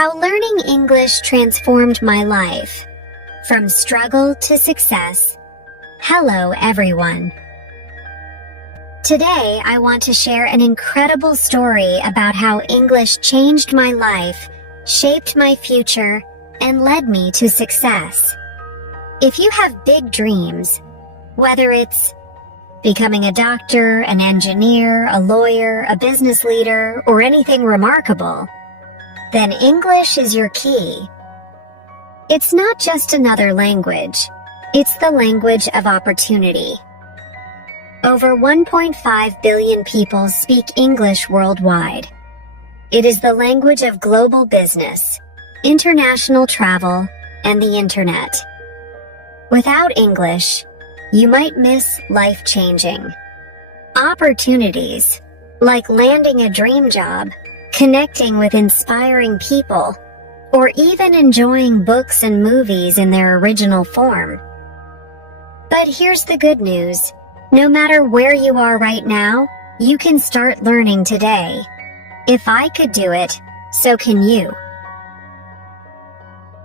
How learning English transformed my life. From struggle to success. Hello, everyone. Today, I want to share an incredible story about how English changed my life, shaped my future, and led me to success. If you have big dreams, whether it's becoming a doctor, an engineer, a lawyer, a business leader, or anything remarkable, then English is your key. It's not just another language. It's the language of opportunity. Over 1.5 billion people speak English worldwide. It is the language of global business, international travel, and the internet. Without English, you might miss life-changing opportunities, like landing a dream job, connecting with inspiring people, or even enjoying books and movies in their original form. But here's the good news. No matter where you are right now, you can start learning today. If I could do it, so can you.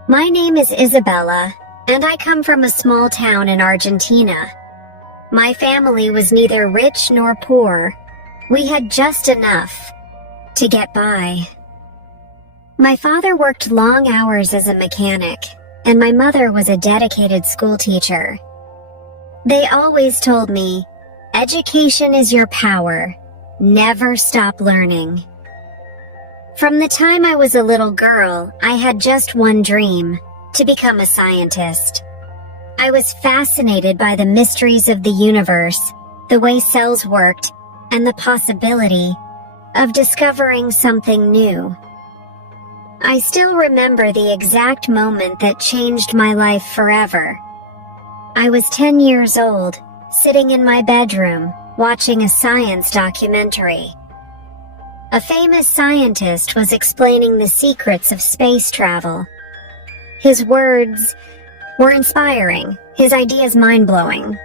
My name is Isabella, and I come from a small town in Argentina. My family was neither rich nor poor. We had just enough to get by. My father worked long hours as a mechanic, and my mother was a dedicated school teacher. They always told me, education is your power. Never stop learning. From the time I was a little girl, I had just one dream, to become a scientist. I was fascinated by the mysteries of the universe, the way cells worked, and the possibility of discovering something new. I still remember the exact moment that changed my life forever. I was 10 years old, sitting in my bedroom, watching a science documentary. A famous scientist was explaining the secrets of space travel. His words were inspiring, his ideas mind-blowing.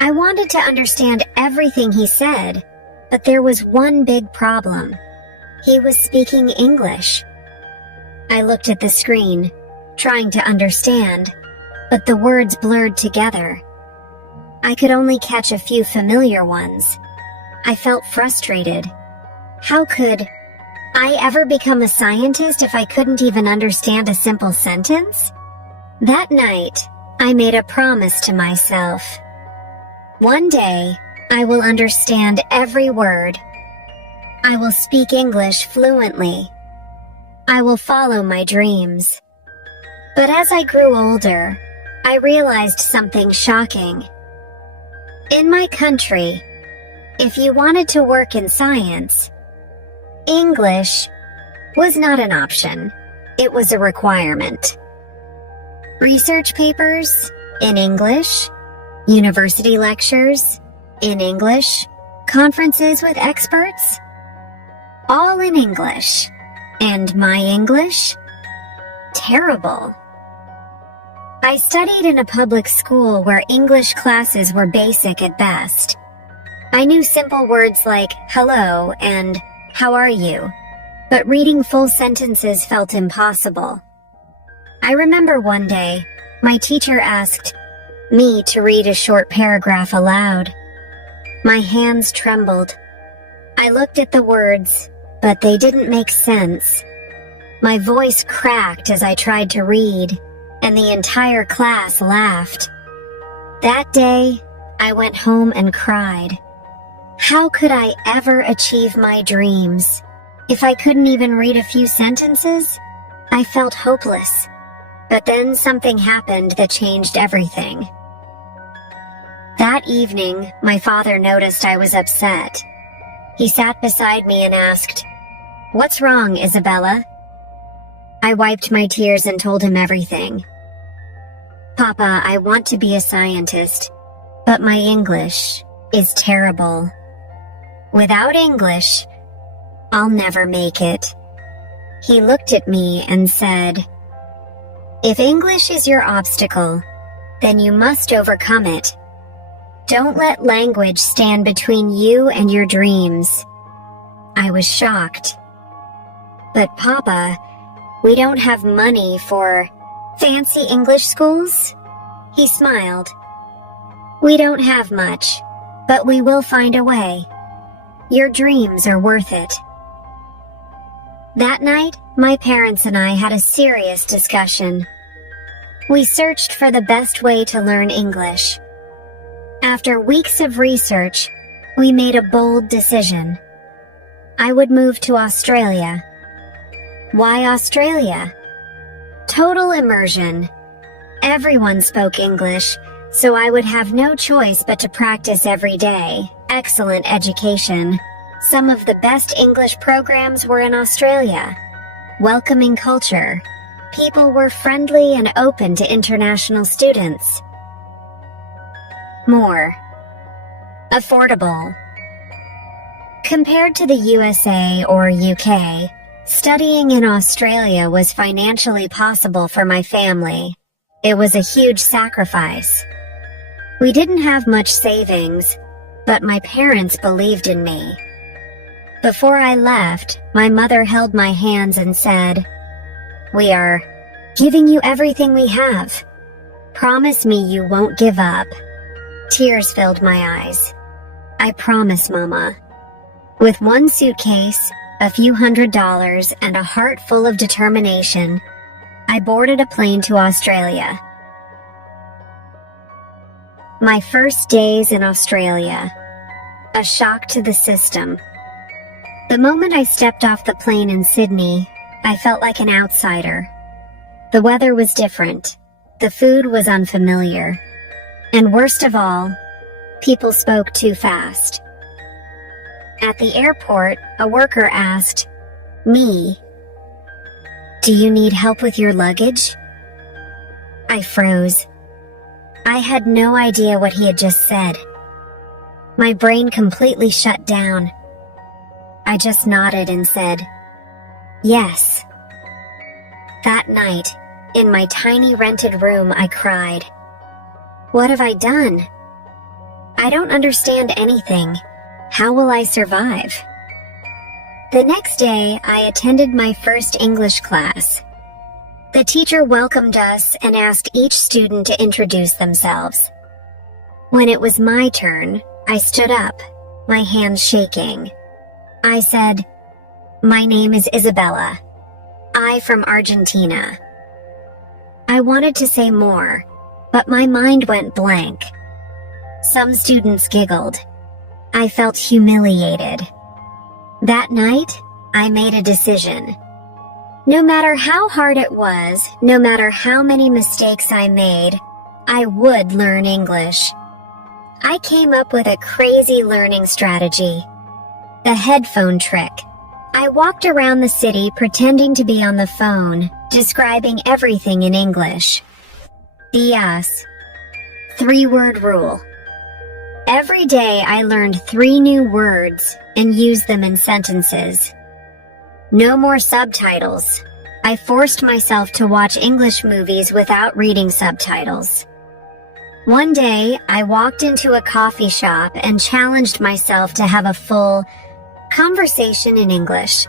I wanted to understand everything he said, but there was one big problem. He was speaking English. I looked at the screen, trying to understand, but the words blurred together. I could only catch a few familiar ones. I felt frustrated. How could I ever become a scientist if I couldn't even understand a simple sentence? That night, I made a promise to myself. One day, I will understand every word. I will speak English fluently. I will follow my dreams. But as I grew older, I realized something shocking. In my country, if you wanted to work in science, English was not an option. It was a requirement. Research papers in English, university lectures in English, conferences with experts, all in English. And my English? Terrible. I studied in a public school where English classes were basic at best. I knew simple words like hello and how are you, but reading full sentences felt impossible. I remember one day, my teacher asked me to read a short paragraph aloud. My hands trembled. I looked at the words, but they didn't make sense. My voice cracked as I tried to read, and the entire class laughed. That day, I went home and cried. How could I ever achieve my dreams? If I couldn't even read a few sentences, I felt hopeless. But then something happened that changed everything. That evening, my father noticed I was upset. He sat beside me and asked, "What's wrong, Isabella?" I wiped my tears and told him everything. "Papa, I want to be a scientist, but my English is terrible. Without English, I'll never make it." He looked at me and said, "If English is your obstacle, then you must overcome it. Don't let language stand between you and your dreams." I was shocked. "But Papa, We don't have money for fancy English schools? He smiled. We don't have much, but we will find a way. Your dreams are worth it. That night, my parents and I had a serious discussion. We searched for the best way to learn English. After weeks of research, we made a bold decision. I would move to Australia. Why Australia? Total immersion. Everyone spoke English, so I would have no choice but to practice every day. Excellent education. Some of the best English programs were in Australia. Welcoming culture. People were friendly and open to international students. More affordable. Compared to the USA or UK, studying in Australia was financially possible for my family. It was a huge sacrifice. We didn't have much savings, but my parents believed in me. Before I left, my mother held my hands and said, "We are giving you everything we have. Promise me you won't give up." Tears filled my eyes. I promise, Mama. With one suitcase, a few $100s, and a heart full of determination, I boarded a plane to Australia. My first days in Australia. A shock to the system. The moment I stepped off the plane in Sydney, I felt like an outsider. The weather was different. The food was unfamiliar. And worst of all, people spoke too fast. At the airport, a worker asked me, "Do you need help with your luggage?" I froze. I had no idea what he had just said. My brain completely shut down. I just nodded and said, "Yes." That night, in my tiny rented room, I cried. What have I done? I don't understand anything. How will I survive? The next day, I attended my first English class. The teacher welcomed us and asked each student to introduce themselves. When it was my turn, I stood up, my hands shaking. I said, "My name is Isabella. I'm from Argentina." I wanted to say more, but my mind went blank. Some students giggled. I felt humiliated. That night, I made a decision. No matter how hard it was, no matter how many mistakes I made, I would learn English. I came up with a crazy learning strategy. The headphone trick. I walked around the city pretending to be on the phone, describing everything in English. Yes. 3-word rule. Every day I learned 3 new words and used them in sentences. No more subtitles. I forced myself to watch English movies without reading subtitles. One day, I walked into a coffee shop and challenged myself to have a full conversation in English.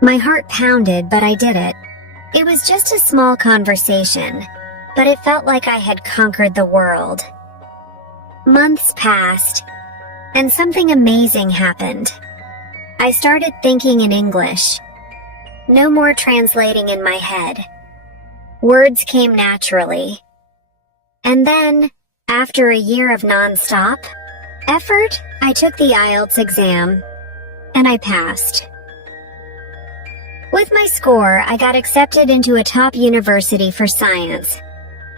My heart pounded, but I did it. It was just a small conversation, but it felt like I had conquered the world. Months passed, and something amazing happened. I started thinking in English. No more translating in my head. Words came naturally. And then, after a year of non-stop effort, I took the IELTS exam, and I passed. With my score, I got accepted into a top university for science.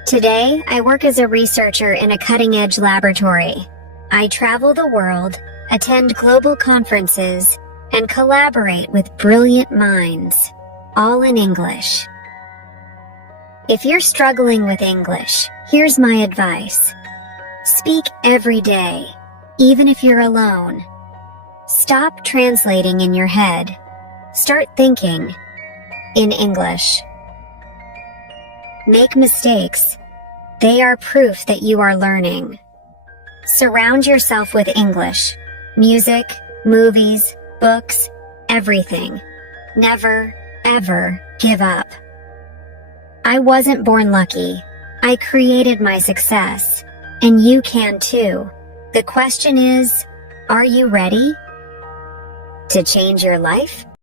Today, I work as a researcher in a cutting-edge laboratory. I travel the world, attend global conferences, and collaborate with brilliant minds, all in English. If you're struggling with English, here's my advice. Speak every day, even if you're alone. Stop translating in your head. Start thinking in English. Make mistakes. They are proof that you are learning. Surround yourself with English. Music, movies, books, everything. Never, ever give up. I wasn't born lucky. I created my success. And you can too. The question is, are you ready to change your life?